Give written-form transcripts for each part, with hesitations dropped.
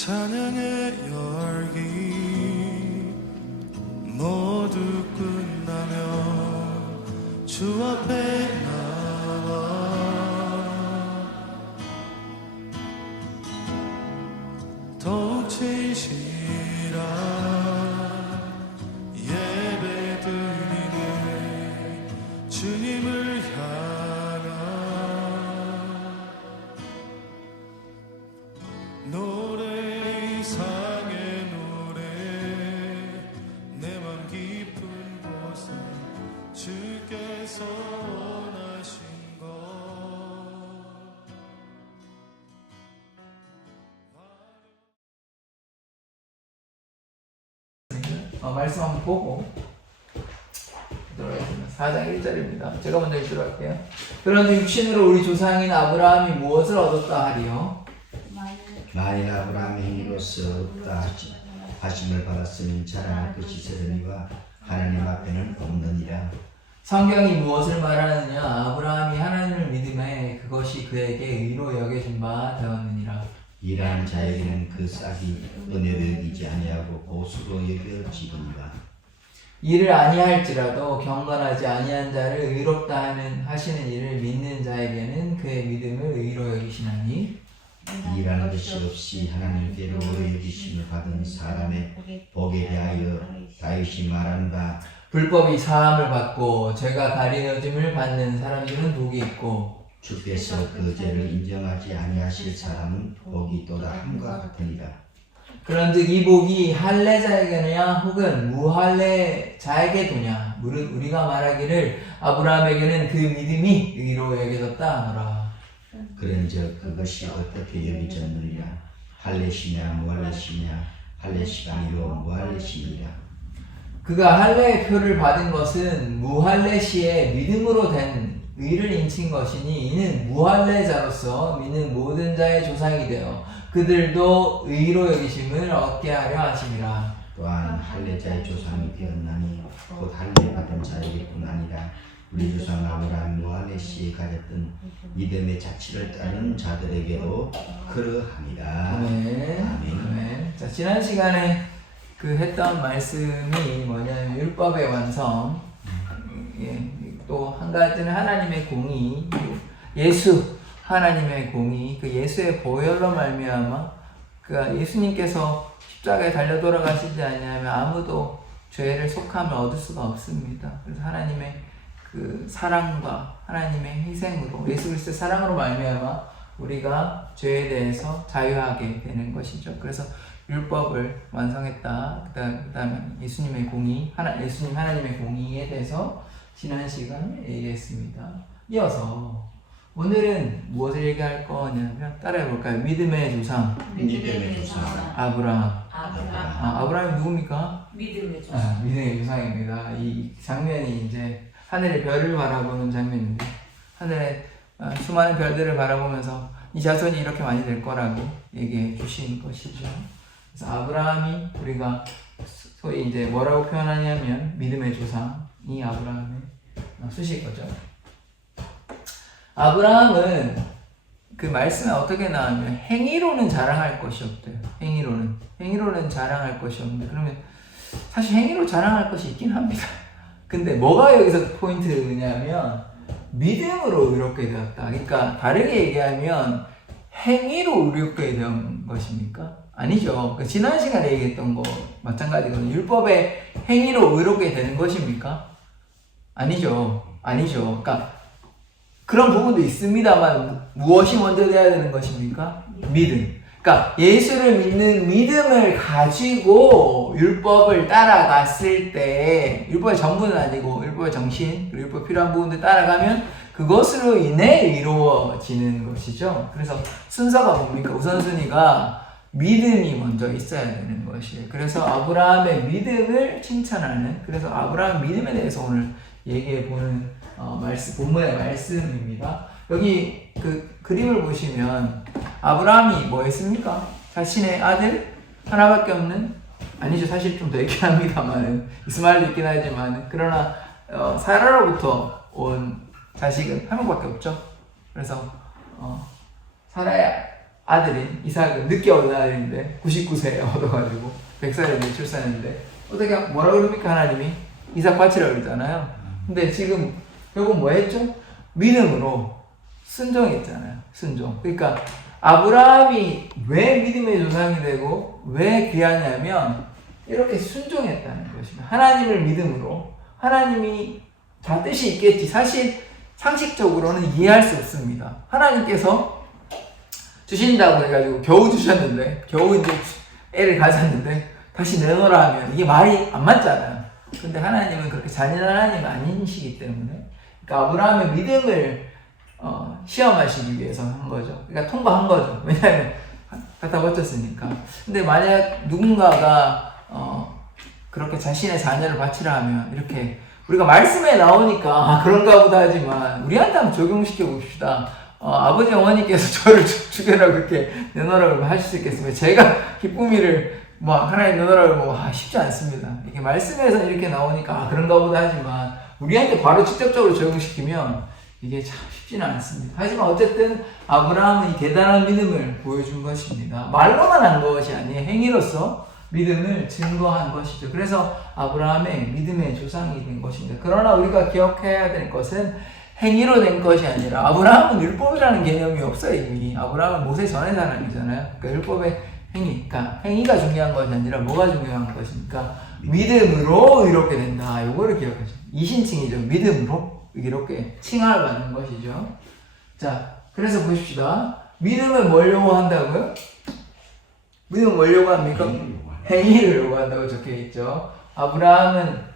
찬양의 열기 모두 끝나면 주 앞에 나와 더욱 진실한 예배 드리네 주님을 향한 노래 이상의 노래 내 맘 깊은 곳에 주께서 원하신 것 말씀 한번 보고 들어가겠습니다. 4장 1절입니다. 제가 먼저 읽도록 할게요. 그런데 육신으로 우리 조상인 아브라함이 무엇을 얻었다 하리요? 만일 아브라함의 행위로서 없다 하심을 받았으면 자랑할 것이 있으려니와 하나님 앞에는 없느니라. 성경이 무엇을 말하느냐? 아브라함이 하나님을 믿음에 그것이 그에게 의로 여겨진 바 되었느니라. 이러한 자에게는 그 싹이 은혜로 여기지 아니하고 보수로 여겨지느니라. 이를 아니할지라도 경건하지 아니한 자를 의롭다 하시는 이를 믿는 자에게는 그의 믿음을 의로 여기시나니 일하는 것이 없이 하나님께로 여기심을 받은 사람의 복에 대하여 다윗이 말한 바 불법이 사함을 받고 죄가 가려짐을 받는 사람들은 복이 있고 주께서 그 죄를 인정하지 아니하실 사람은 복이 또다 함과 같으니라. 그런즉 이 복이 할례자에게냐 혹은 무할례자에게 도냐? 무릇 우리가 말하기를 아브라함에게는 그 믿음이 의로 여겨졌다 하노라. 그런즉 그것이 어떻게 여겨졌느니라. 할례시냐 무할례시냐 할례시가 아니요 무할례시니라. 그가 할례의 표를 받은 것은 무할례시의 믿음으로 된 의를 인친 것이니 이는 무할례자로서 믿는 모든 자의 조상이 되어 그들도 의로 여기심을 얻게 하려 하심이라. 또한 할례자의 조상이 되었나니 곧 할례 받은 자에게뿐 아니라 우리 조상 아브라함 무할례시에 가졌던 믿음의 자취를 따르는 자들에게도 그러하니라. 아멘. 아멘. 자, 지난 시간에 그 했던 말씀이 뭐냐면 율법의 완성. 예, 또 한 가지는 하나님의 공의, 예수 하나님의 공의, 그 예수의 보혈로 말미암아 그 예수님께서 십자가에 달려 돌아가시지 않냐면 아무도 죄를 속함을 얻을 수가 없습니다. 그래서 하나님의 그 사랑과 하나님의 희생으로 예수 그리스도의 사랑으로 말미암아 우리가 죄에 대해서 자유하게 되는 것이죠. 그래서 율법을 완성했다. 그다음에 예수님의 공의, 예수님 하나님의 공의에 대해서 지난 시간에 얘기했습니다. 이어서 오늘은 무엇을 얘기할 거냐면 따라해볼까요? 믿음의 조상. 믿음의 조상 아브라함. 아브라함. 아브라함이 누굽니까? 믿음의 조상. 믿음의 조상입니다. 이 장면이 이제 하늘의 별을 바라보는 장면인데 하늘의 수많은 별들을 바라보면서 이 자손이 이렇게 많이 될 거라고 얘기해 주신 것이죠. 그래서 아브라함이 우리가 소위 이제 뭐라고 표현하냐면 믿음의 조상이 아브라함의 수식어죠. 아브라함은 그 말씀에 어떻게 나오면 행위로는 자랑할 것이 없대요. 행위로는 자랑할 것이 없는데 그러면 사실 행위로 자랑할 것이 있긴 합니다. 근데 뭐가 여기서 포인트냐면 믿음으로 의롭게 되었다. 그러니까 다르게 얘기하면 행위로 의롭게 된 것입니까? 아니죠. 그 지난 시간에 얘기했던 거 마찬가지거든요. 율법의 행위로 의롭게 되는 것입니까? 아니죠. 그러니까 그런 부분도 있습니다만 무엇이 먼저 돼야 되는 것입니까? 믿음. 그러니까 예수를 믿는 믿음을 가지고 율법을 따라갔을 때 율법의 전부는 아니고 율법의 정신, 그리고 율법 필요한 부분들 따라가면 그것으로 인해 이루어지는 것이죠. 그래서 순서가 뭡니까? 우선순위가 믿음이 먼저 있어야 되는 것이에요. 그래서 아브라함의 믿음을 칭찬하는, 그래서 아브라함 믿음에 대해서 오늘 얘기해 보는 본문의 말씀입니다. 여기 그 그림을 보시면 아브라함이 뭐 했습니까? 자신의 아들 하나밖에 없는, 아니죠, 사실 좀 더 있긴 합니다만 이스마엘도 있긴 하지만, 그러나 사라로부터 온 자식은 한 명밖에 없죠. 그래서 사라의 아들인 이삭은 늦게 얻은 아들인데 99세에 얻어가지고 100살에 출산했는데 어떻게 뭐라 그럽니까? 하나님이 이삭 바치라고 그러잖아요. 근데 지금 결국 뭐 했죠? 믿음으로 순종했잖아요. 순종. 그러니까 아브라함이 왜 믿음의 조상이 되고 왜 귀하냐면 이렇게 순종했다는 것입니다. 하나님을 믿음으로 하나님이 다 뜻이 있겠지. 사실 상식적으로는 이해할 수 없습니다. 하나님께서 주신다고 해가지고 겨우 주셨는데 겨우 이제 애를 가졌는데 다시 내놓으라 하면 이게 말이 안 맞잖아요. 근데 하나님은 그렇게 잔인한 하나님은 아니시기 때문에 그러니까 아브라함의 믿음을 시험하시기 위해서 한 거죠. 그러니까 통과한 거죠. 왜냐하면 갖다 바쳤으니까. 근데 만약 누군가가 그렇게 자신의 자녀를 바치라 하면 이렇게 우리가 말씀에 나오니까 그런가 보다 하지만 우리한테 한번 적용시켜 봅시다. 아버지 어머니께서 저를 죽여라 그렇게 내놓으라고 하실 수 있겠습니까? 제가 기쁨이를 뭐 하나님 내놓으라고 뭐 쉽지 않습니다. 이게 말씀에서 이렇게 나오니까 그런가 보다 하지만 우리한테 바로 직접적으로 적용시키면 이게 참 쉽지는 않습니다. 하지만 어쨌든 아브라함은 이 대단한 믿음을 보여준 것입니다. 말로만 한 것이 아니에요. 행위로서 믿음을 증거한 것이죠. 그래서 아브라함의 믿음의 조상이 된 것입니다. 그러나 우리가 기억해야 될 것은 행위로 된 것이 아니라 아브라함은 율법이라는 개념이 없어요. 이미 아브라함은 모세 전의 사람이잖아요. 그러니까 율법의 행위, 그러니까 행위가 중요한 것이 아니라 뭐가 중요한 것입니까? 믿음으로 이렇게 된다. 요거를 기억하시죠. 이신칭이죠. 믿음으로 이렇게 칭함을 받는 것이죠. 자, 그래서 보십시다. 믿음을 뭘 요구한다고요? 믿음은 뭘 요구합니까? 행위를 요구한다고 적혀 있죠. 아브라함은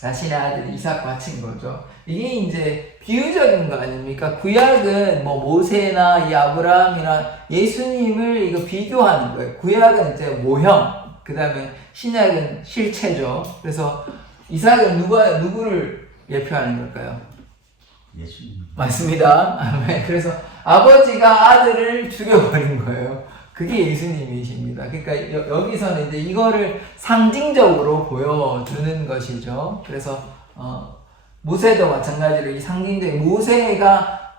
자신의 아들 이삭 바친 거죠. 이게 이제 비유적인 거 아닙니까? 구약은 뭐 모세나 이 아브라함이나 예수님을 이거 비교하는 거예요. 구약은 이제 모형, 그 다음에 신약은 실체죠. 그래서 이삭은 누구를 예표하는 걸까요? 예수님. 맞습니다. 아멘. 그래서 아버지가 아들을 죽여버린 거예요. 그게 예수님이십니다. 그러니까 여기서는 이제 이거를 상징적으로 보여주는 것이죠. 그래서 모세도 마찬가지로 이 상징적인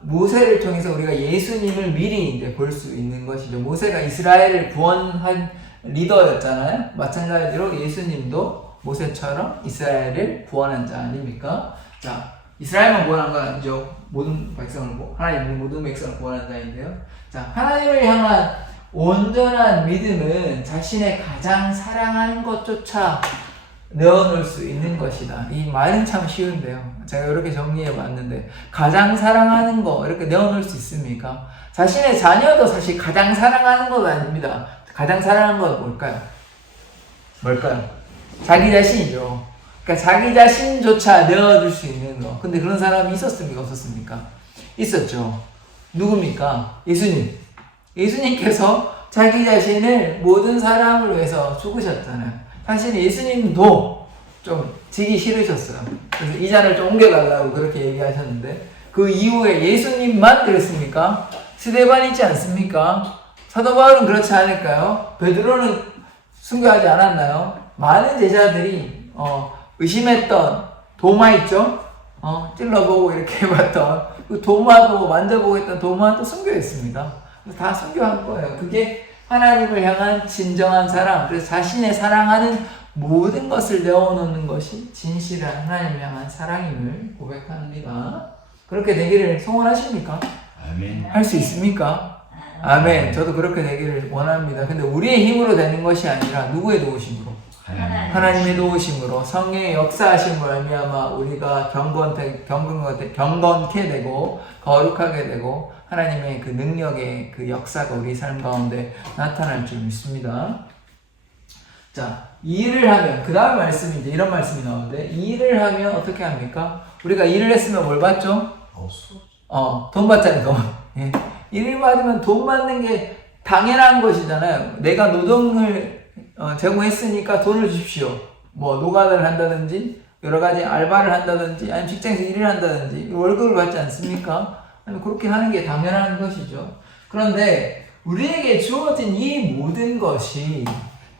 모세를 통해서 우리가 예수님을 미리 이제 볼 수 있는 것이죠. 모세가 이스라엘을 구원한 리더였잖아요. 마찬가지로 예수님도 모세처럼 이스라엘을 구원한 자 아닙니까? 자, 이스라엘만 구원한 건 아니죠. 모든 백성을 하나님 모든 백성을 구원한 자인데요. 자, 하나님을 향한 온전한 믿음은 자신의 가장 사랑하는 것조차 내어놓을 수 있는 것이다. 이 말은 참 쉬운데요. 제가 이렇게 정리해 봤는데 가장 사랑하는 거 이렇게 내어놓을 수 있습니까? 자신의 자녀도 사실 가장 사랑하는 건 아닙니다. 가장 사랑하는 건 뭘까요? 자기 자신이죠. 그러니까 자기 자신조차 내어줄 수 있는 거. 근데 그런 사람이 있었습니까? 없었습니까? 있었죠. 누굽니까? 예수님. 예수님께서 자기 자신을 모든 사람을 위해서 죽으셨잖아요. 사실 예수님도 좀 지기 싫으셨어요. 그래서 이 잔을 좀 옮겨달라고 그렇게 얘기하셨는데 그 이후에 예수님만 그랬습니까? 스데반 있지 않습니까? 사도 바울은 그렇지 않을까요? 베드로는 순교하지 않았나요? 많은 제자들이 의심했던 도마 있죠? 찔러보고 이렇게 해봤던 그 도마도 만져보고 했던 도마도 순교했습니다. 다 순교한 거예요. 그게 하나님을 향한 진정한 사랑, 그래서 자신의 사랑하는 모든 것을 내어놓는 것이 진실한 하나님을 향한 사랑임을 고백합니다. 그렇게 되기를 소원하십니까? 아멘. 할 수 있습니까? 아멘. 저도 그렇게 되기를 원합니다. 근데 우리의 힘으로 되는 것이 아니라 누구의 도우심으로? 하나님의 도우심으로 성령의 역사하심으로 말미암아 우리가 경건케 되고 거룩하게 되고 하나님의 그 능력의 그 역사가 우리 삶 가운데 나타날 줄 믿습니다. 자, 이 일을 하면 그 다음 말씀이 이제 이런 말씀이 나오는데 이 일을 하면 어떻게 합니까? 우리가 일을 했으면 뭘 받죠? 돈 받잖아요. 돈. 예. 일을 받으면 돈 받는 게 당연한 것이잖아요. 내가 노동을 제공했으니까 돈을 주십시오. 뭐 노가다를 한다든지 여러 가지 알바를 한다든지 아니면 직장에서 일을 한다든지 월급을 받지 않습니까? 아니 그렇게 하는 게 당연한 것이죠. 그런데 우리에게 주어진 이 모든 것이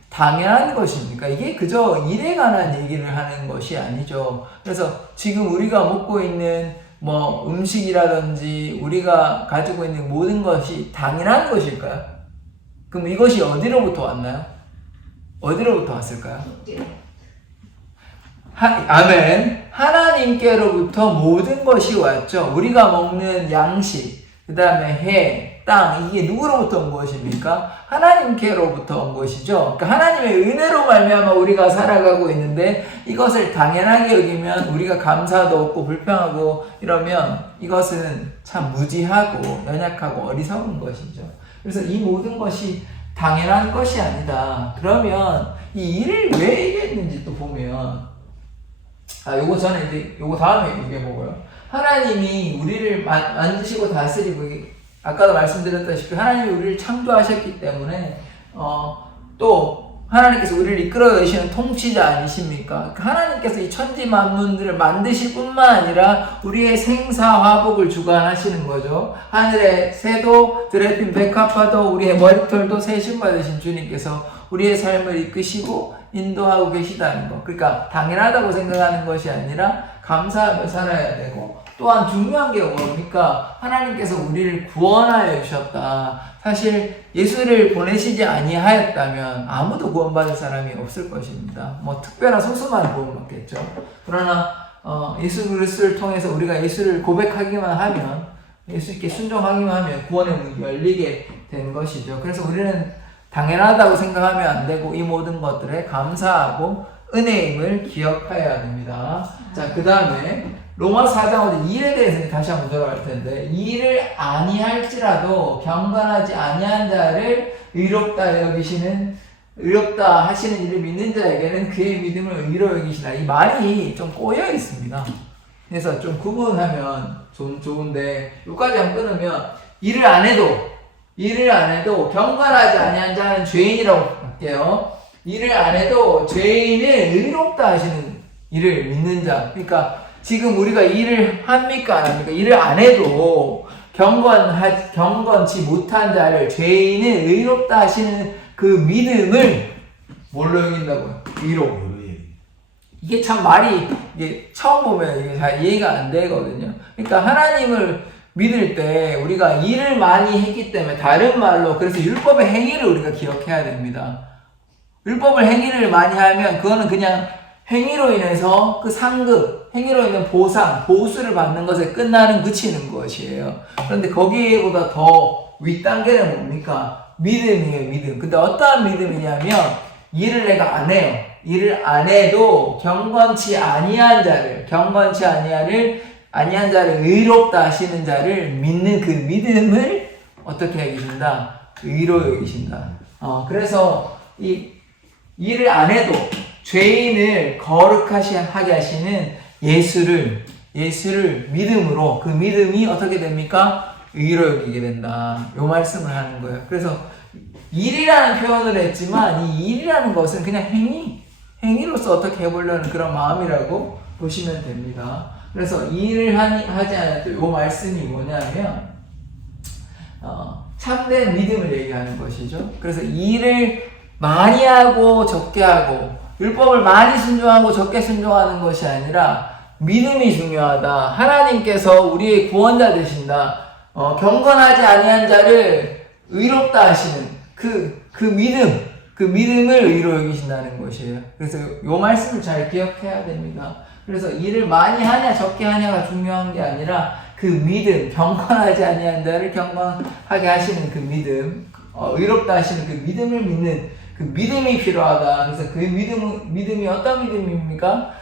당연한 것입니까? 이게 그저 일에 관한 얘기를 하는 것이 아니죠. 그래서 지금 우리가 먹고 있는 뭐 음식이라든지 우리가 가지고 있는 모든 것이 당연한 것일까요? 그럼 이것이 어디로부터 왔나요? 어디로부터 왔을까요? 아멘. 하나님께로부터 모든 것이 왔죠. 우리가 먹는 양식, 그 다음에 해, 땅, 이게 누구로부터 온 것입니까? 하나님께로부터 온 것이죠. 그러니까 하나님의 은혜로 말미암아 우리가 살아가고 있는데 이것을 당연하게 여기면 우리가 감사도 없고 불평하고 이러면 이것은 참 무지하고 연약하고 어리석은 것이죠. 그래서 이 모든 것이 당연한 것이 아니다. 그러면 이 일을 왜 얘기했는지 또 보면 요거 저는 이제 요거 다음에 얘기해보고요. 하나님이 우리를 만드시고 다스리고 아까도 말씀드렸다시피 하나님이 우리를 창조하셨기 때문에 또 하나님께서 우리를 이끌어 가시는 통치자 아니십니까? 하나님께서 이 천지 만물들을 만드실 뿐만 아니라 우리의 생사화복을 주관하시는 거죠. 하늘의 새도 들에 핀 백합화도 우리의 머리털도 세신 받으신 주님께서 우리의 삶을 이끄시고 인도하고 계시다는 거. 그러니까 당연하다고 생각하는 것이 아니라 감사하며 살아야 되고, 또한 중요한 게 뭡니까? 하나님께서 우리를 구원하여 주셨다. 사실 예수를 보내시지 아니하였다면 아무도 구원받을 사람이 없을 것입니다. 뭐 특별한 소수만 구원받겠죠. 그러나 예수 그리스도를 통해서 우리가 예수를 고백하기만 하면, 예수께 순종하기만 하면 구원의 문이 열리게 된 것이죠. 그래서 우리는 당연하다고 생각하면 안 되고 이 모든 것들에 감사하고 은혜임을 기억해야 됩니다. 자, 그 다음에 로마서 4장 1일에 대해서 다시 한번 돌아갈 텐데, 이를 아니할지라도 경건하지 아니한 자를 의롭다 하시는 이를 믿는 자에게는 그의 믿음을 의로 여기시나. 이 말이 좀 꼬여 있습니다. 그래서 좀 구분하면 좀 좋은데, 여기까지 한번 끊으면 일을 안 해도 경건하지 아니한 자는 죄인이라고 할게요. 일을 안 해도 죄인을 의롭다 하시는 이를 믿는 자. 그러니까 지금 우리가 일을 합니까 안 합니까? 일을 안 해도 경건치 못한 자를 죄인을 의롭다 하시는 그 믿음을 뭘로 여긴다고요? 의로. 이게 참 말이 이게 처음 보면 이게 잘 이해가 안 되거든요. 그러니까 하나님을 믿을 때 우리가 일을 많이 했기 때문에, 다른 말로 그래서 율법의 행위를 우리가 기억해야 됩니다. 율법을 행위를 많이 하면 그거는 그냥 행위로 인해서 그 상급, 행위로 인한 보상, 보수를 받는 것에 그치는 것이에요. 그런데 거기보다 더 윗단계는 뭡니까? 믿음이에요, 믿음. 근데 어떠한 믿음이냐면, 일을 내가 안 해요. 일을 안 해도 경건치 아니한 자를 의롭다 하시는 자를 믿는 그 믿음을 어떻게 여기신다? 의로 여기신다. 그래서 이 일을 안 해도 죄인을 거룩하게 하시는 예수를 믿음으로, 그 믿음이 어떻게 됩니까? 의로 여기게 된다. 요 말씀을 하는 거예요. 그래서 일이라는 표현을 했지만 이 일이라는 것은 그냥 행위로서 어떻게 해보려는 그런 마음이라고 보시면 됩니다. 그래서 일을 하지 않아도 이 말씀이 뭐냐면 참된 믿음을 얘기하는 것이죠. 그래서 일을 많이 하고 적게 하고 율법을 많이 순종하고 적게 순종하는 것이 아니라 믿음이 중요하다. 하나님께서 우리의 구원자 되신다. 경건하지 아니한 자를 의롭다 하시는 그 믿음을 의로 여기신다는 것이에요. 그래서 이 말씀을 잘 기억해야 됩니다. 그래서 일을 많이 하냐 적게 하냐가 중요한 게 아니라 그 믿음, 경건하지 아니한 자를 경건하게 하시는 그 믿음, 의롭다 하시는 그 믿음을 믿는 그 믿음이 필요하다. 그래서 그 믿음이 어떤 믿음입니까?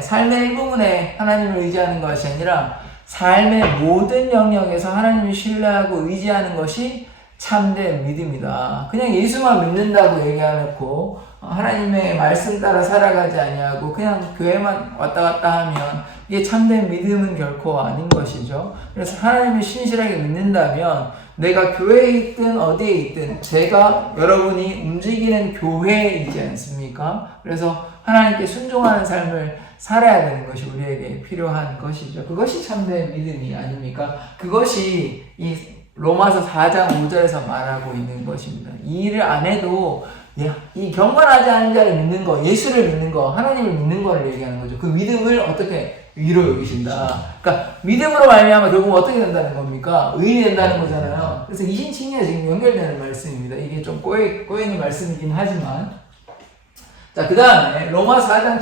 삶의 일부분에 하나님을 의지하는 것이 아니라 삶의 모든 영역에서 하나님을 신뢰하고 의지하는 것이 참된 믿음이다. 그냥 예수만 믿는다고 얘기해놓고 하나님의 말씀 따라 살아가지 아니하고 그냥 교회만 왔다 갔다 하면 이게 참된 믿음은 결코 아닌 것이죠. 그래서 하나님을 신실하게 믿는다면 내가 교회에 있든 어디에 있든 여러분이 움직이는 교회이지 않습니까? 그래서 하나님께 순종하는 삶을 살아야 되는 것이 우리에게 필요한 것이죠. 그것이 참된 믿음이 아닙니까? 그것이 이 로마서 4장 5절에서 말하고 있는 것입니다. 이 일을 안 해도 이 경건하지 않은 자를 믿는 거, 예수를 믿는 거, 하나님을 믿는 거를 얘기하는 거죠. 그 믿음을 어떻게 위로 여기신다. 그러니까 믿음으로 말미암아 결국 어떻게 된다는 겁니까? 의인이 된다는 거잖아요. 그래서 이신칭의가 지금 연결되는 말씀입니다. 이게 좀 꼬이는 말씀이긴 하지만. 자, 그 다음에 로마 4장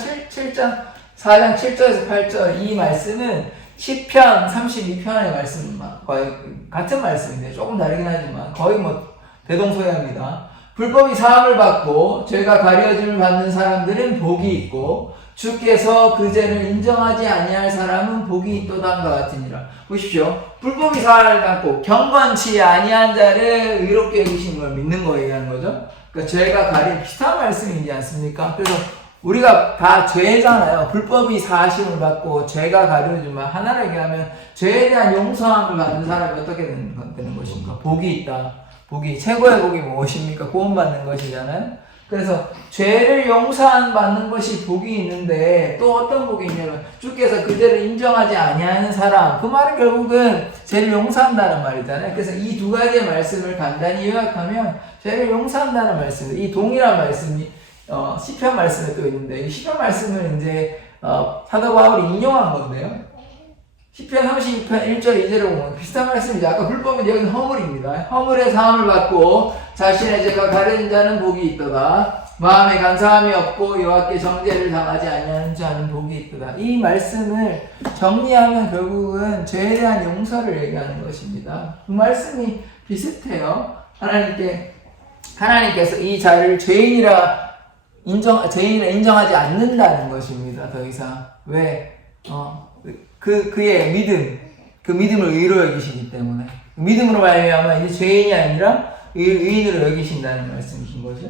7절에서 8절 이 말씀은 시편 32편의 말씀과 거의 같은 말씀인데 조금 다르긴 하지만 거의 뭐 대동소이합니다. 불법이 사함을 받고 죄가 가려짐을 받는 사람들은 복이 있고 주께서 그 죄를 인정하지 아니할 사람은 복이 있도다함과 같으니라. 보십시오. 불법이 사함을 받고 경건치 아니한 자를 의롭게 여기신 걸 믿는 거 얘기하는 거죠. 그러니까 죄가 가린 비슷한 말씀이지 않습니까? 그래서 우리가 다 죄잖아요. 불법이 사하심을 받고 죄가 가려지만 하나를 얘기하면 죄에 대한 용서함을 받는 사람이 어떻게 되는 것입니까? 복이 있다. 복이 최고의 복이 무엇입니까? 구원받는 것이잖아요. 그래서 죄를 용서받는 것이 복이 있는데 또 어떤 복이 있냐면 주께서 그 죄를 인정하지 아니하는 사람, 그 말은 결국은 죄를 용서한다는 말이잖아요. 그래서 이 두 가지의 말씀을 간단히 요약하면 죄를 용서한다는 말씀, 이 동일한 말씀이 시편 말씀에 또 있는데 이 시편 말씀을 이제 사도 바울이 인용한 건데요. 시편 32편 1절 2절을 보면 비슷한 말씀이죠. 아까 불법은 여기는 허물입니다. 허물의 사함을 받고 자신의 죄가 가려진 자는 복이 있도다. 마음에 간사함이 없고 여호와께 정죄를 당하지 아니하는 자는 복이 있도다. 이 말씀을 정리하면 결국은 죄에 대한 용서를 얘기하는 것입니다. 그 말씀이 비슷해요. 하나님께서 이 자를 죄인이라 인정하지 않는다는 것입니다. 더 이상. 왜? 그의 믿음, 그 믿음을 의로 여기시기 때문에. 믿음으로 말미암아 이제 죄인이 아니라 의인으로 여기신다는 말씀이신 거죠.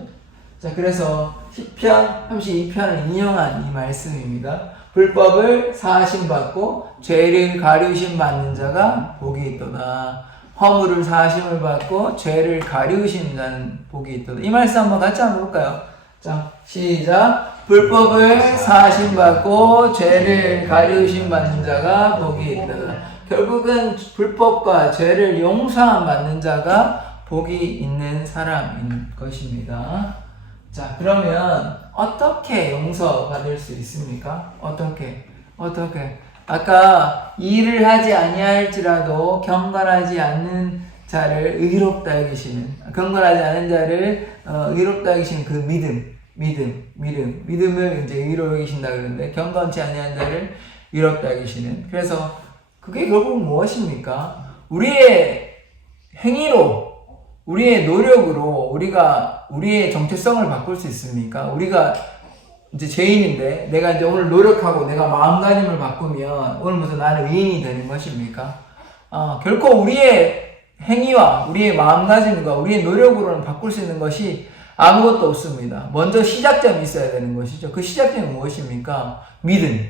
자, 그래서 시편 32편을 인용한 이 말씀입니다. 불법을 사하심 받고 죄를 가리우심 받는 자가 복이 있도다. 허물을 사하심을 받고 죄를 가리우심 자는 복이 있도다. 이 말씀 한번 같이 한번 볼까요? 자, 시작. 불법을 사하심 받고 죄를 가리우심 받는 자가 복이 있다. 결국은 불법과 죄를 용서함 받는 자가 복이 있는 사람인 것입니다. 자, 그러면 어떻게 용서받을 수 있습니까? 어떻게? 아까 일을 하지 아니할지라도 경건하지 않는 자를 의롭다 여기시는, 경건하지 않은 자를 의롭다 여기시는 그 믿음을 이제 의로 여기신다 그러는데 경건치 아니한 자를 의롭다 여기시는. 그래서 그게 결국 무엇입니까? 우리의 행위로, 우리의 노력으로 우리가 우리의 정체성을 바꿀 수 있습니까? 우리가 이제 죄인인데 내가 이제 오늘 노력하고 내가 마음가짐을 바꾸면 오늘부터 나는 의인이 되는 것입니까? 결코 우리의 행위와 우리의 마음가짐과 우리의 노력으로는 바꿀 수 있는 것이 아무것도 없습니다. 먼저 시작점이 있어야 되는 것이죠. 그 시작점이 무엇입니까? 믿음.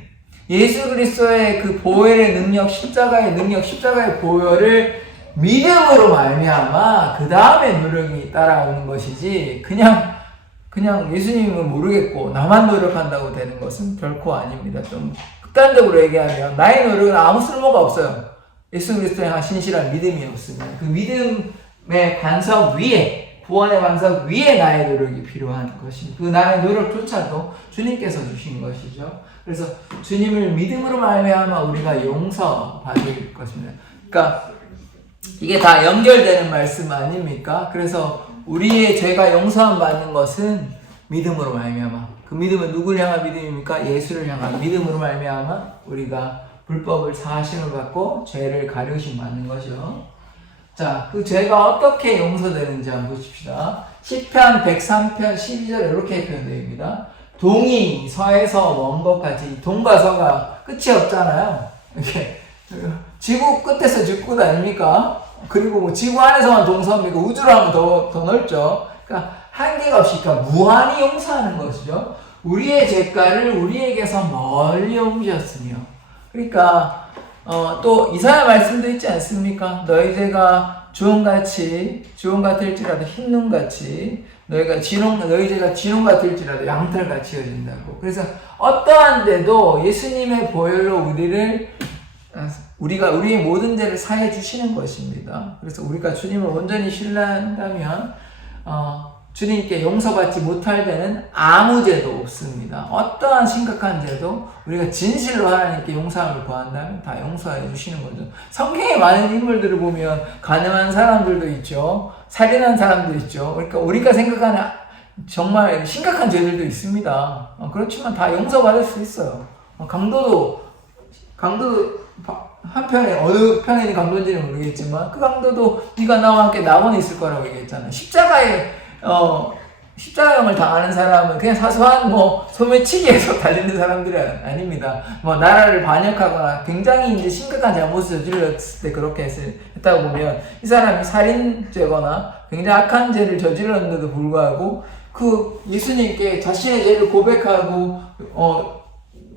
예수 그리스도의 그 보혈의 능력, 십자가의 능력, 십자가의 보혈을 믿음으로 말미암아 그 다음에 노력이 따라오는 것이지 그냥 예수님은 모르겠고 나만 노력한다고 되는 것은 결코 아닙니다. 좀 극단적으로 얘기하면 나의 노력은 아무 쓸모가 없어요. 예수 그리스도의 신실한 믿음이 없으면 그 믿음의 반석 위에, 구원의 반석 위에 나의 노력이 필요한 것입니다. 그 나의 노력조차도 주님께서 주신 것이죠. 그래서 주님을 믿음으로 말미암아 우리가 용서받을 것입니다. 그러니까 이게 다 연결되는 말씀 아닙니까? 그래서 우리의 죄가 용서함 받는 것은 믿음으로 말미암아. 그 믿음은 누구를 향한 믿음입니까? 예수를 향한 믿음으로 말미암아 우리가 불법을 사하심을 받고 죄를 가려심 받는 것이요. 자, 그 죄가 어떻게 용서되는지 한번 보십시다. 시편 103편 12절에 이렇게 표현되어 동이 서에서 먼 것 같이. 동과 서가 끝이 없잖아요. 이렇게 지구 끝에서 지구 끝 아닙니까? 그리고 뭐 지구 안에서만 동서입니까? 우주로 하면 더 넓죠. 그러니까 한계가 없이, 그러니까 무한히 용서하는 것이죠. 우리의 죄가를 우리에게서 멀리 옮기셨으며. 그러니까 또 이사야 말씀도 있지 않습니까? 너희 죄가 주홍 같을지라도 흰눈같이, 너희 죄가 진홍 같을지라도 양털같이 여진다고. 그래서 어떠한 데도 예수님의 보혈로 우리의 모든 죄를 사해 주시는 것입니다. 그래서 우리가 주님을 온전히 신뢰한다면 주님께 용서받지 못할 때는 아무 죄도 없습니다. 어떠한 심각한 죄도 우리가 진실로 하나님께 용서함을 구한다면 다 용서해 주시는 거죠. 성경에 많은 인물들을 보면 가늠한 사람들도 있죠. 살인한 사람도 있죠. 그러니까 우리가 생각하는 정말 심각한 죄들도 있습니다. 그렇지만 다 용서받을 수 있어요. 강도도 한편에 어느 편에 강도인지는 모르겠지만 그 강도도 네가 나와 함께 낙원에 있을 거라고 얘기했잖아요. 십자가형을 당하는 사람은 그냥 사소한 소매치기에서 달리는 사람들이 아닙니다. 나라를 반역하거나 굉장히 이제 심각한 잘못을 저질렀을 때 그렇게 했다고 보면 이 사람이 살인죄거나 굉장히 악한 죄를 저질렀는데도 불구하고 그 예수님께 자신의 죄를 고백하고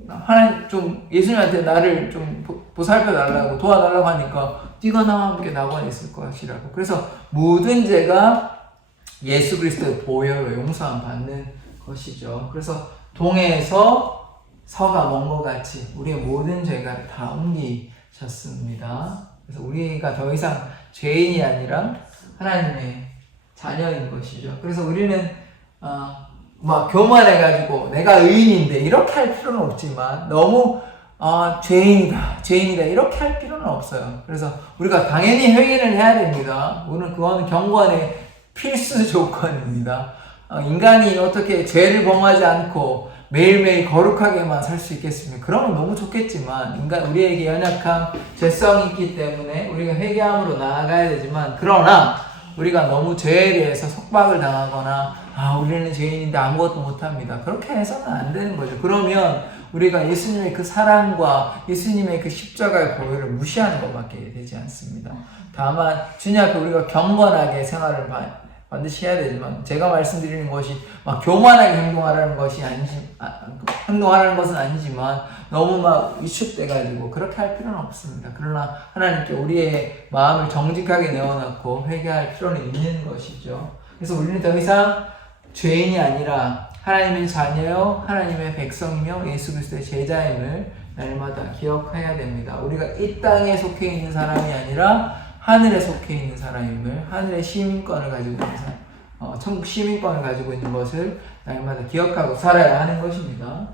하나님 좀 예수님한테 나를 좀 보살펴 달라고 도와달라고 하니까 네가 나와 함께 낙원에 있을 것이라고. 그래서 모든 죄가 예수 그리스도의 보혈로 용서함 받는 것이죠. 그래서 동에서 서가 먼 것 같이 우리의 모든 죄가 다 옮기셨습니다. 그래서 우리가 더 이상 죄인이 아니라 하나님의 자녀인 것이죠. 그래서 우리는 막 교만해가지고 내가 의인인데 이렇게 할 필요는 없지만 너무 죄인이다 이렇게 할 필요는 없어요. 그래서 우리가 당연히 회개를 해야 됩니다. 오늘 그거는 경건의 필수 조건입니다. 인간이 어떻게 죄를 범하지 않고 매일매일 거룩하게만 살 수 있겠습니까? 그러면 너무 좋겠지만 우리에게 연약함, 죄성이 있기 때문에 우리가 회개함으로 나아가야 되지만 그러나 우리가 너무 죄에 대해서 속박을 당하거나 우리는 죄인인데 아무것도 못합니다. 그렇게 해서는 안 되는 거죠. 그러면 우리가 예수님의 그 사랑과 예수님의 그 십자가의 보혈을 무시하는 것밖에 되지 않습니다. 다만 주님 앞에 우리가 경건하게 생활을 반드시 해야 되지만 제가 말씀드리는 것이 막 교만하게 행동하라는 것은 아니지만 너무 막 위축돼가지고 그렇게 할 필요는 없습니다. 그러나 하나님께 우리의 마음을 정직하게 내어놓고 회개할 필요는 있는 것이죠. 그래서 우리는 더 이상 죄인이 아니라 하나님의 자녀요 하나님의 백성이며 예수 그리스도의 제자임을 날마다 기억해야 됩니다. 우리가 이 땅에 속해 있는 사람이 아니라 하늘에 속해 있는 사람임을, 하늘의 시민권을 가지고 있는 사람, 천국 시민권을 가지고 있는 것을 날마다 기억하고 살아야 하는 것입니다.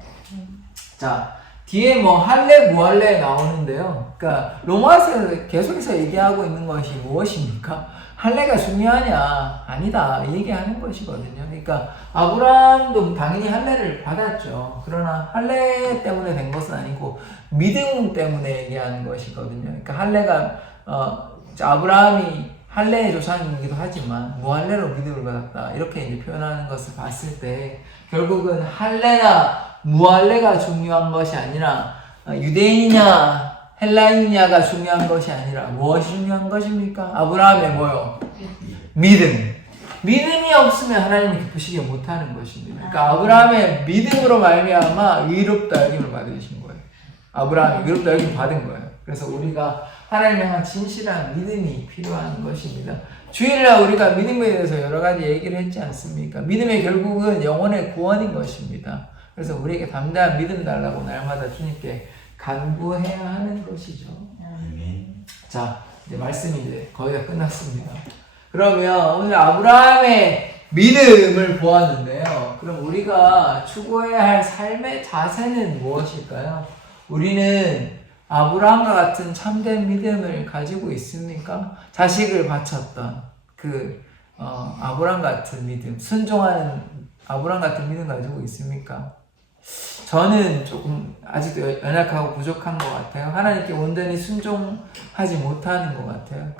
자, 뒤에 할례 무할례 나오는데요. 그러니까 로마서에서 계속해서 얘기하고 있는 것이 무엇입니까? 할례가 중요하냐? 아니다. 얘기하는 것이거든요. 그러니까 아브라함도 당연히 할례를 받았죠. 그러나 할례 때문에 된 것은 아니고 믿음 때문에 얘기하는 것이거든요. 그러니까 할례가 아브라함이 할례의 조상이기도 하지만 무할례로 믿음을 받았다 이렇게 이제 표현하는 것을 봤을 때 결국은 할례나 무할례가 중요한 것이 아니라 유대인이냐 헬라인이냐가 중요한 것이 아니라 무엇이 중요한 것입니까? 아브라함의 믿음이 없으면 하나님이 기쁘시게 못하는 것입니다. 그러니까 아브라함의 믿음으로 말미암아 의롭다 여김을 받으신 거예요. 아브라함이 의롭다 여김을 받은 거예요. 그래서 우리가 하나님을 향한 진실한 믿음이 필요한 것입니다. 주일날 우리가 믿음에 대해서 여러 가지 얘기를 했지 않습니까? 믿음의 결국은 영혼의 구원인 것입니다. 그래서 우리에게 담대한 믿음 달라고 날마다 주님께 간구해야 하는 것이죠. 자, 이제 말씀이 이제 거의 다 끝났습니다. 그러면 오늘 아브라함의 믿음을 보았는데요. 그럼 우리가 추구해야 할 삶의 자세는 무엇일까요? 우리는 아브라함과 같은 참된 믿음을 가지고 있습니까? 자식을 바쳤던 아브라함 같은 믿음, 순종하는 아브라함 같은 믿음 가지고 있습니까? 저는 조금 아직도 연약하고 부족한 것 같아요. 하나님께 온전히 순종하지 못하는 것 같아요.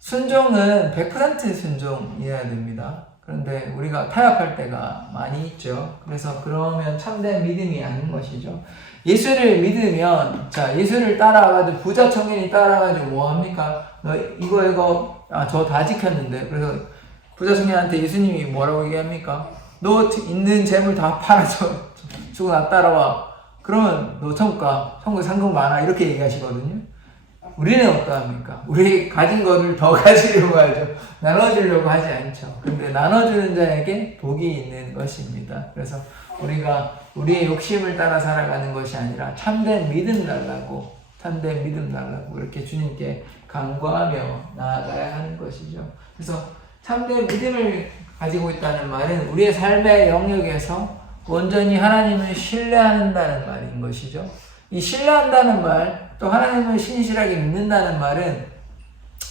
순종은 100% 순종이어야 됩니다. 그런데 우리가 타협할 때가 많이 있죠. 그래서 그러면 참된 믿음이 아닌 것이죠. 예수를 믿으면, 예수를 따라가지고, 부자 청년이 따라가지고 뭐 합니까? 너 저 다 지켰는데. 그래서 부자 청년한테 예수님이 뭐라고 얘기합니까? 너 있는 재물 다 팔아줘. 주고 나 따라와. 그러면 너 천국 가. 천국에 상금 많아. 이렇게 얘기하시거든요. 우리는 어떠합니까? 우리 가진 거를 더 가지려고 하죠. 나눠주려고 하지 않죠. 근데 나눠주는 자에게 복이 있는 것입니다. 그래서 우리가 우리의 욕심을 따라 살아가는 것이 아니라 참된 믿음 달라고 이렇게 주님께 간구하며 나아가야 하는 것이죠. 그래서 참된 믿음을 가지고 있다는 말은 우리의 삶의 영역에서 온전히 하나님을 신뢰한다는 말인 것이죠. 이 신뢰한다는 말, 또 하나님을 신실하게 믿는다는 말은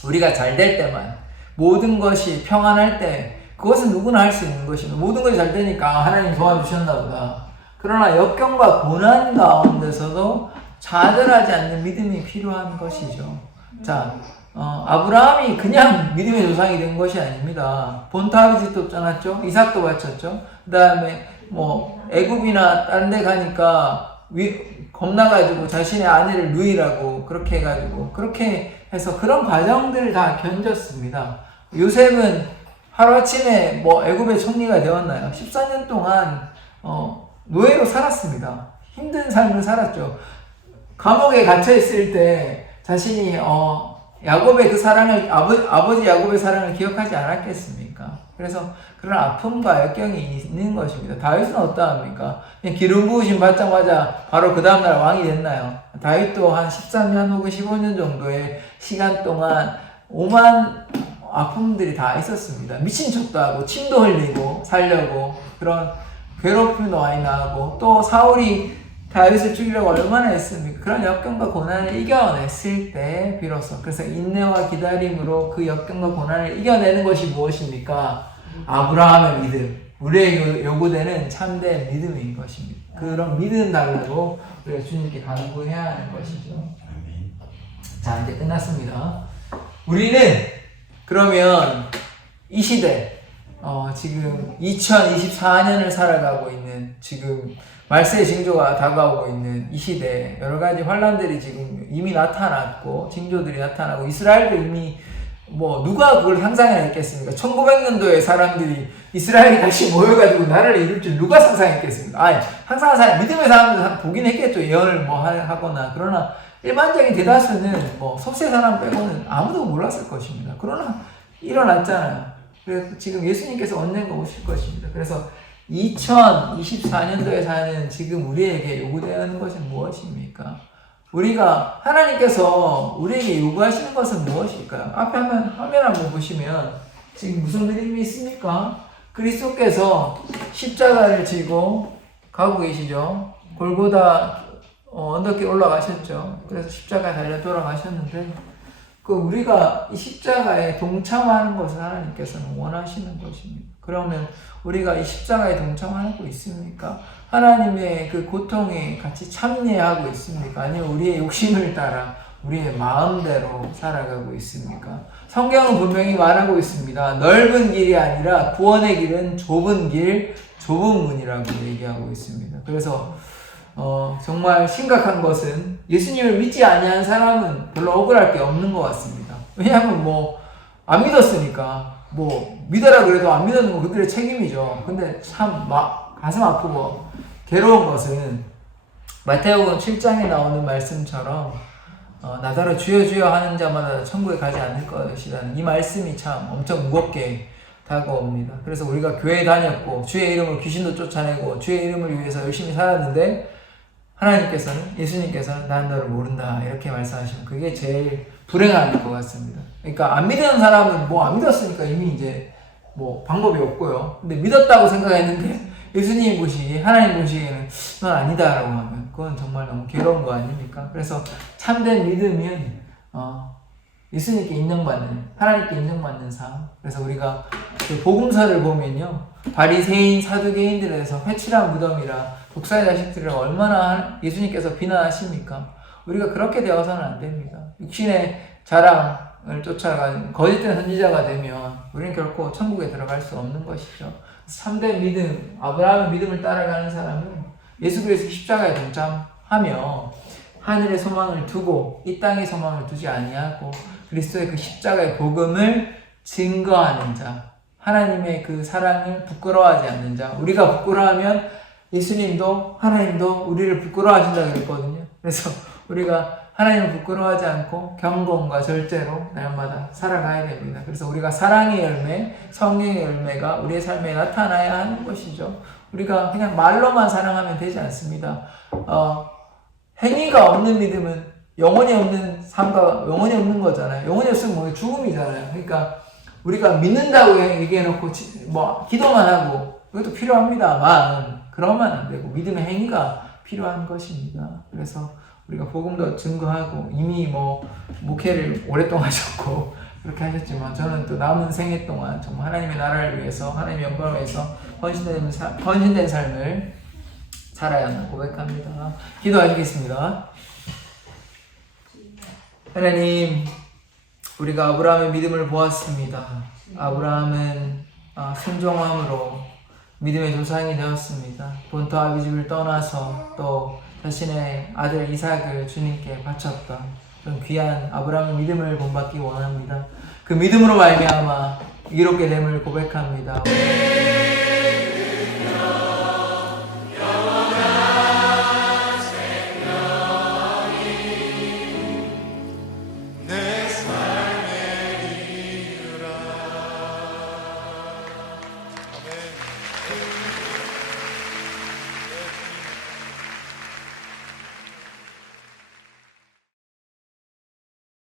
우리가 잘 될 때만, 모든 것이 평안할 때, 그것은 누구나 할 수 있는 것입니다. 모든 것이 잘 되니까 하나님 도와주셨나 보다. 그러나 역경과 고난 가운데서도 좌절하지 않는 믿음이 필요한 것이죠. 자, 아브라함이 그냥 믿음의 조상이 된 것이 아닙니다. 본토아비집도 떠났죠. 이삭도 바쳤죠. 그 다음에 애굽이나 다른 데 가니까 겁나가지고 자신의 아내를 누이라고 그렇게 해가지고 그렇게 해서 그런 과정들을 다 견뎠습니다. 요셉은 하루아침에 애굽의 총리가 되었나요? 14년 동안 노예로 살았습니다. 힘든 삶을 살았죠. 감옥에 갇혀있을 때 자신이 야곱의 그 사랑을, 아버지 야곱의 사랑을 기억하지 않았겠습니까? 그래서 그런 아픔과 역경이 있는 것입니다. 다윗은 어떠합니까? 그냥 기름 부으심 받자마자 바로 그 다음날 왕이 됐나요? 다윗도 한 13년 혹은 15년 정도의 시간 동안 오만 아픔들이 다 있었습니다. 미친 척도 하고 침도 흘리고 살려고 그런 괴롭힘도 많이 나고, 또 사울이 다윗을 죽이려고 얼마나 했습니까? 그런 역경과 고난을 이겨냈을 때 비로소, 그래서 인내와 기다림으로 그 역경과 고난을 이겨내는 것이 무엇입니까? 아브라함의 믿음, 우리에게 요구되는 참된 믿음인 것입니다. 그런 믿음 달라고 우리가 주님께 간구해야 하는 것이죠. 자, 이제 끝났습니다. 우리는 그러면 이 시대, 지금 2024년을 살아가고 있는, 지금 말세의 징조가 다가오고 있는 이 시대에 여러 가지 환란들이 지금 이미 나타났고, 징조들이 나타나고, 이스라엘도 이미 누가 그걸 상상했겠습니까? 1900년도에 사람들이 이스라엘이 다시 모여가지고 나라를 이룰 줄 누가 상상했겠습니까? 아니, 상상한 사람, 믿음의 사람들 보긴 했겠죠. 예언을 하거나. 그러나 일반적인 대다수는 속세 사람 빼고는 아무도 몰랐을 것입니다. 그러나 일어났잖아요. 그래서 지금 예수님께서 언젠가 오실 것입니다. 그래서 2024년도에 사는 지금 우리에게 요구되는 것은 무엇입니까? 우리가, 하나님께서 우리에게 요구하시는 것은 무엇일까요? 앞에 화면 한번 보시면 지금 무슨 그림이 있습니까? 그리스도께서 십자가를 지고 가고 계시죠. 골고다 언덕길 올라가셨죠. 그래서 십자가에 달려 돌아가셨는데, 우리가 이 십자가에 동참하는 것을 하나님께서는 원하시는 것입니다. 그러면 우리가 이 십자가에 동참하고 있습니까? 하나님의 그 고통에 같이 참여하고 있습니까? 아니면 우리의 욕심을 따라 우리의 마음대로 살아가고 있습니까? 성경은 분명히 말하고 있습니다. 넓은 길이 아니라 구원의 길은 좁은 길, 좁은 문이라고 얘기하고 있습니다. 그래서 정말 심각한 것은 예수님을 믿지 아니한 사람은 별로 억울할 게 없는 것 같습니다. 왜냐하면 안 믿었으니까, 믿어라 그래도 안 믿는 건 그들의 책임이죠. 근데 참 가슴 아프고 괴로운 것은 마태복음 7장에 나오는 말씀처럼 나더러 주여 주여 하는 자마다 천국에 가지 않을 것이라는 이 말씀이 참 엄청 무겁게 다가옵니다. 그래서 우리가 교회에 다녔고 주의 이름으로 귀신도 쫓아내고 주의 이름을 위해서 열심히 살았는데, 하나님께서는, 예수님께서는 난 너를 모른다 이렇게 말씀하시면 그게 제일 불행한 것 같습니다. 그러니까 안 믿는 사람은 안 믿었으니까 이미 이제 방법이 없고요. 근데 믿었다고 생각했는데 예수님 보시기에, 하나님 보시기에는 넌 아니다라고 하면 그건 정말 너무 괴로운 거 아닙니까? 그래서 참된 믿음은 예수님께 인정받는, 하나님께 인정받는 삶. 그래서 우리가 그 복음서를 보면요, 바리새인 사두개인들에서 회칠한 무덤이라 독사의 자식들을 얼마나 예수님께서 비난하십니까? 우리가 그렇게 되어서는 안 됩니다. 육신의 자랑을 쫓아가는 거짓된 선지자가 되면 우리는 결코 천국에 들어갈 수 없는 것이죠. 참된 믿음, 아브라함의 믿음을 따라가는 사람은 예수 그리스도 십자가에 동참하며 하늘의 소망을 두고 이 땅의 소망을 두지 아니하고 그리스도의 그 십자가의 복음을 증거하는 자, 하나님의 그 사랑을 부끄러워하지 않는 자. 우리가 부끄러워하면 예수님도 하나님도 우리를 부끄러워하신다고 그랬거든요. 그래서 우리가 하나님을 부끄러워하지 않고 경건과 절제로 날마다 살아가야 됩니다. 그래서 우리가 사랑의 열매, 성령의 열매가 우리의 삶에 나타나야 하는 것이죠. 우리가 그냥 말로만 사랑하면 되지 않습니다. 행위가 없는 믿음은 영혼이 없는 삶과 영혼이 없는 거잖아요. 영혼이 없으면 죽음이잖아요. 그러니까 우리가 믿는다고 얘기해놓고 뭐 기도만 하고 이것도 필요합니다만 그러면 안 되고 믿음의 행위가 필요한 것입니다. 그래서 우리가 복음도 증거하고 이미 뭐 목회를 오랫동안 하셨고 그렇게 하셨지만 저는 또 남은 생애 동안 정말 하나님의 나라를 위해서 하나님의 영광을 위해서 헌신된 삶을 살아야 한다고 고백합니다. 기도하시겠습니다. 하나님, 우리가 아브라함의 믿음을 보았습니다. 아브라함은 순종함으로 믿음의 조상이 되었습니다. 본토 아비집을 떠나서 또 자신의 아들 이삭을 주님께 바쳤던 그런 귀한 아브라함의 믿음을 본받기 원합니다. 그 믿음으로 말미암아 이롭게 됨을 고백합니다.